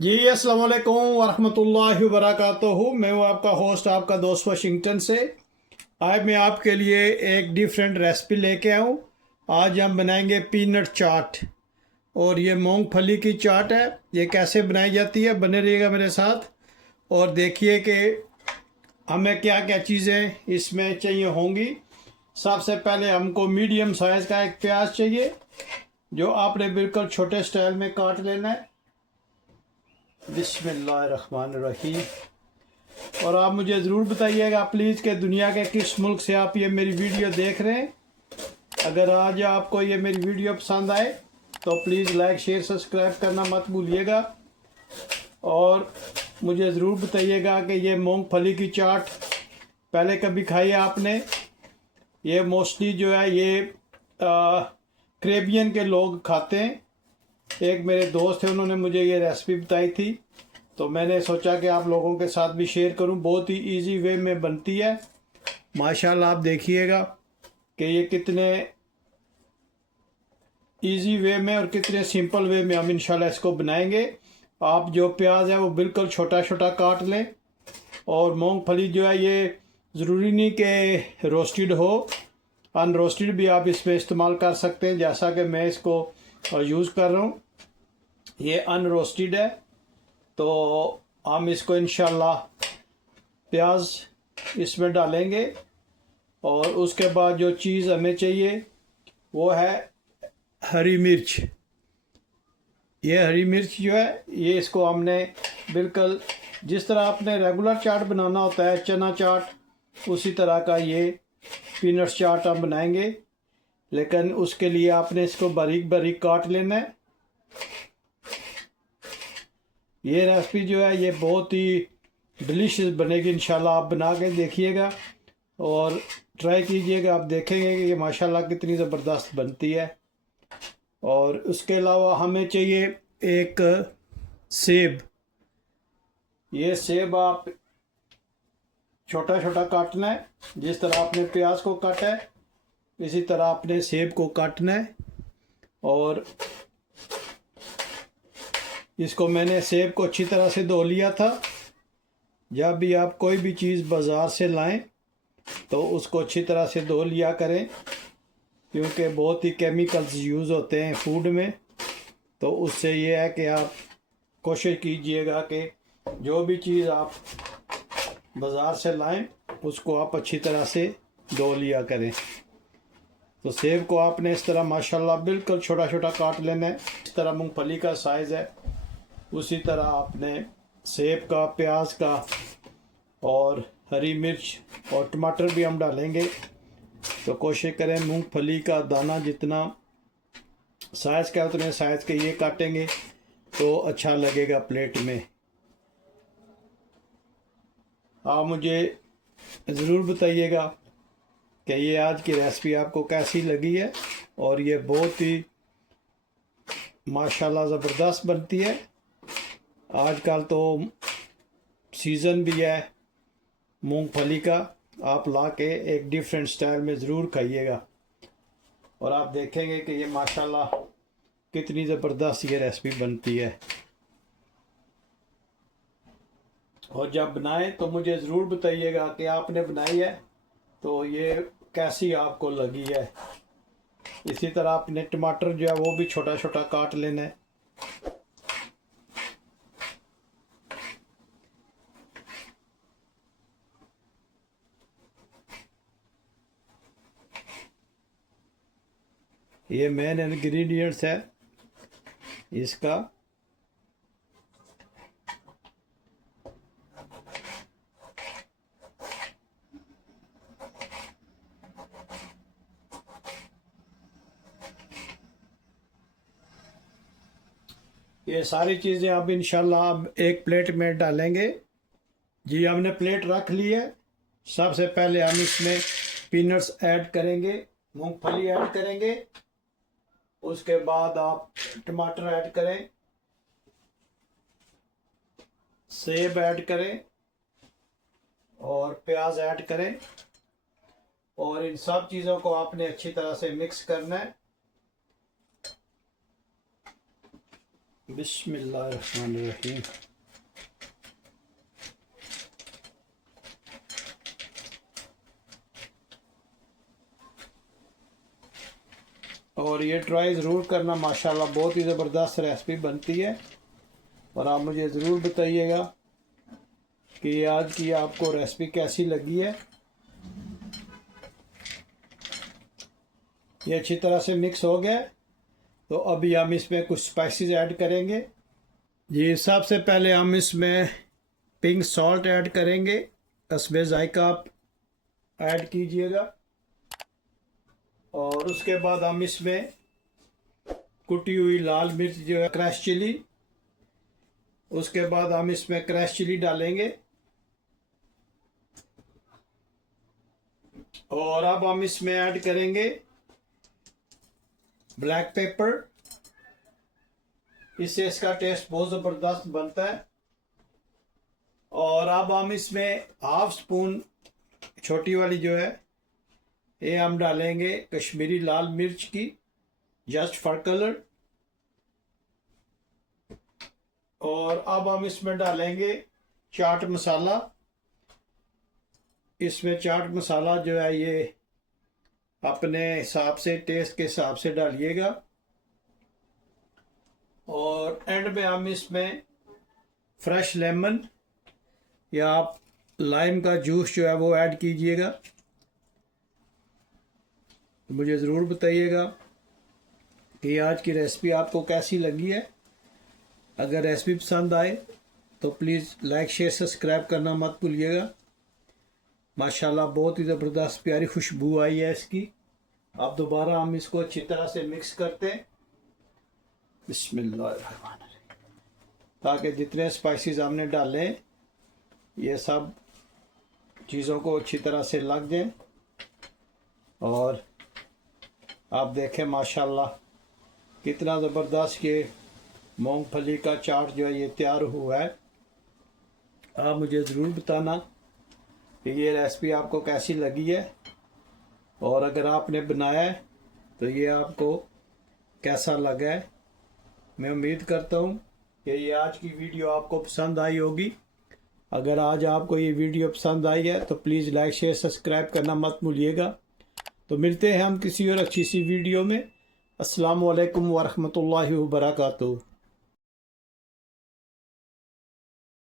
जी अस्सलाम वालेकुम वरहमतुल्लाहि वबरकातुहू। मैं हूँ आपका होस्ट, आपका दोस्त वाशिंगटन से। आज मैं आपके लिए एक डिफरेंट रेसिपी लेके आया हूँ। आज हम बनाएंगे पीनट चाट, और ये मूंगफली की चाट है। ये कैसे बनाई जाती है, बने रहिएगा मेरे साथ और देखिए कि हमें क्या क्या चीज़ें इसमें चाहिए होंगी। सबसे पहले हमको मीडियम साइज़ का एक प्याज चाहिए, जो आपने बिल्कुल छोटे स्टाइल में काट लेना है। बिस्मिल्लाहिर्रहमानिर्रहीम। और आप मुझे ज़रूर बताइएगा प्लीज़ कि दुनिया के किस मुल्क से आप ये मेरी वीडियो देख रहे हैं। अगर आज आपको ये मेरी वीडियो पसंद आए तो प्लीज़ लाइक शेयर सब्सक्राइब करना मत भूलिएगा। और मुझे ज़रूर बताइएगा कि ये मूंगफली की चाट पहले कभी खाई है आपने। ये मोस्टली जो है ये कैरेबियन के लोग खाते हैं। एक मेरे दोस्त थे, उन्होंने मुझे ये रेसिपी बताई थी, तो मैंने सोचा कि आप लोगों के साथ भी शेयर करूं। बहुत ही इजी वे में बनती है माशाल्लाह। आप देखिएगा कि ये कितने इजी वे में और कितने सिंपल वे में हम इंशाल्लाह इसको बनाएंगे। आप जो प्याज है वो बिल्कुल छोटा छोटा काट लें। और मूंगफली जो है ये ज़रूरी नहीं कि रोस्टेड हो, अनरोस्टेड भी आप इसमें इस्तेमाल कर सकते हैं, जैसा कि मैं इसको यूज़ कर रहा हूँ। ये अनरोस्टेड है, तो हम इसको इंशाल्लाह प्याज इसमें डालेंगे। और उसके बाद जो चीज़ हमें चाहिए वो है हरी मिर्च। ये हरी मिर्च जो है ये इसको हमने बिल्कुल जिस तरह आपने रेगुलर चाट बनाना होता है, चना चाट, उसी तरह का ये पीनट्स चाट हम बनाएंगे। लेकिन उसके लिए आपने इसको बारीक बारीक काट लेना है। ये रेसिपी जो है ये बहुत ही डिलीशियस बनेगी इंशाल्लाह। आप बना के देखिएगा और ट्राई कीजिएगा, आप देखेंगे कि ये माशाल्लाह कितनी ज़बरदस्त बनती है। और उसके अलावा हमें चाहिए एक सेब। ये सेब आप छोटा छोटा काटना है, जिस तरह आपने प्याज को काटा है इसी तरह आपने सेब को काटना है। और इसको मैंने सेब को अच्छी तरह से धो लिया था। जब भी आप कोई भी चीज़ बाज़ार से लाएं तो उसको अच्छी तरह से धो लिया करें, क्योंकि बहुत ही केमिकल्स यूज़ होते हैं फूड में। तो उससे ये है कि आप कोशिश कीजिएगा कि जो भी चीज़ आप बाज़ार से लाएं उसको आप अच्छी तरह से धो लिया करें। तो सेब को आपने इस तरह माशाल्लाह बिल्कुल छोटा छोटा काट लेना है। इस तरह मूंगफली का साइज़ है उसी तरह आपने सेब का, प्याज का और हरी मिर्च और टमाटर भी हम डालेंगे। तो कोशिश करें मूंगफली का दाना जितना साइज़ का उतने साइज़ के ये काटेंगे तो अच्छा लगेगा प्लेट में। आप मुझे ज़रूर बताइएगा कि ये आज की रेसिपी आपको कैसी लगी है। और ये बहुत ही माशाल्लाह ज़बरदस्त बनती है। आजकल तो सीज़न भी है मूंगफली का। आप ला के एक डिफरेंट स्टाइल में ज़रूर खाइएगा और आप देखेंगे कि ये माशाल्लाह कितनी ज़बरदस्त ये रेसिपी बनती है। और जब बनाएं तो मुझे ज़रूर बताइएगा कि आपने बनाई है तो ये कैसी आपको लगी है। इसी तरह आपने टमाटर जो है वो भी छोटा छोटा काट लेना है। ये मेन इंग्रेडिएंट्स है इसका। ये सारी चीज़ें अब इंशाल्लाह अब एक प्लेट में डालेंगे। जी हमने प्लेट रख ली है। सबसे पहले हम इसमें पीनट्स ऐड करेंगे, मूंगफली ऐड करेंगे। उसके बाद आप टमाटर ऐड करें, सेब ऐड करें और प्याज ऐड करें। और इन सब चीज़ों को आपने अच्छी तरह से मिक्स करना है। बिस्मिल्लाहिर्रहमानिर्रहीम। और ये ट्राई ज़रूर करना, माशाल्लाह बहुत ही ज़बरदस्त रेसिपी बनती है। और आप मुझे ज़रूर बताइएगा कि आज की आपको रेसिपी कैसी लगी है। ये अच्छी तरह से मिक्स हो गया, तो अभी हम इसमें कुछ स्पाइसेस ऐड करेंगे। जी, सबसे पहले हम इसमें पिंक सॉल्ट ऐड करेंगे, हस्बे जायका आप ऐड कीजिएगा। और उसके बाद हम इसमें कुटी हुई लाल मिर्च जो है, क्रश चिली, उसके बाद हम इसमें क्रश चिली डालेंगे। और अब हम इसमें ऐड करेंगे ब्लैक पेपर, इससे इसका टेस्ट बहुत ज़बरदस्त बनता है। और अब हम इसमें हाफ स्पून छोटी वाली जो है ये हम डालेंगे कश्मीरी लाल मिर्च की, जस्ट फॉर कलर। और अब हम इसमें डालेंगे चाट मसाला। इसमें चाट मसाला जो है ये अपने हिसाब से, टेस्ट के हिसाब से डालिएगा। और एंड में हम इसमें फ्रेश लेमन या आप लाइम का जूस जो है वो ऐड कीजिएगा। मुझे ज़रूर बताइएगा कि आज की रेसिपी आपको कैसी लगी है। अगर रेसिपी पसंद आए तो प्लीज़ लाइक शेयर सब्सक्राइब करना मत भूलिएगा। माशाल्लाह बहुत ही ज़बरदस्त प्यारी खुशबू आई है इसकी। अब दोबारा हम इसको अच्छी तरह से मिक्स करते हैं, बिस्मिल्लाहिर्रहमानिर्रहीम, ताकि जितने स्पाइसेस हमने डाले ये सब चीज़ों को अच्छी तरह से लग जाए। और आप देखें माशाल्लाह कितना ज़बरदस्त ये मूंगफली का चाट जो है ये तैयार हुआ है। आप मुझे ज़रूर बताना कि ये रेसिपी आपको कैसी लगी है, और अगर आपने बनाया है तो ये आपको कैसा लगा है। मैं उम्मीद करता हूँ कि ये आज की वीडियो आपको पसंद आई होगी। अगर आज आपको ये वीडियो पसंद आई है तो प्लीज़ लाइक शेयर सब्सक्राइब करना मत भूलिएगा। तो मिलते हैं हम किसी और अच्छी सी वीडियो में। अस्सलामु अलैकुम वरहमतुल्लाहि वबरकातुहू।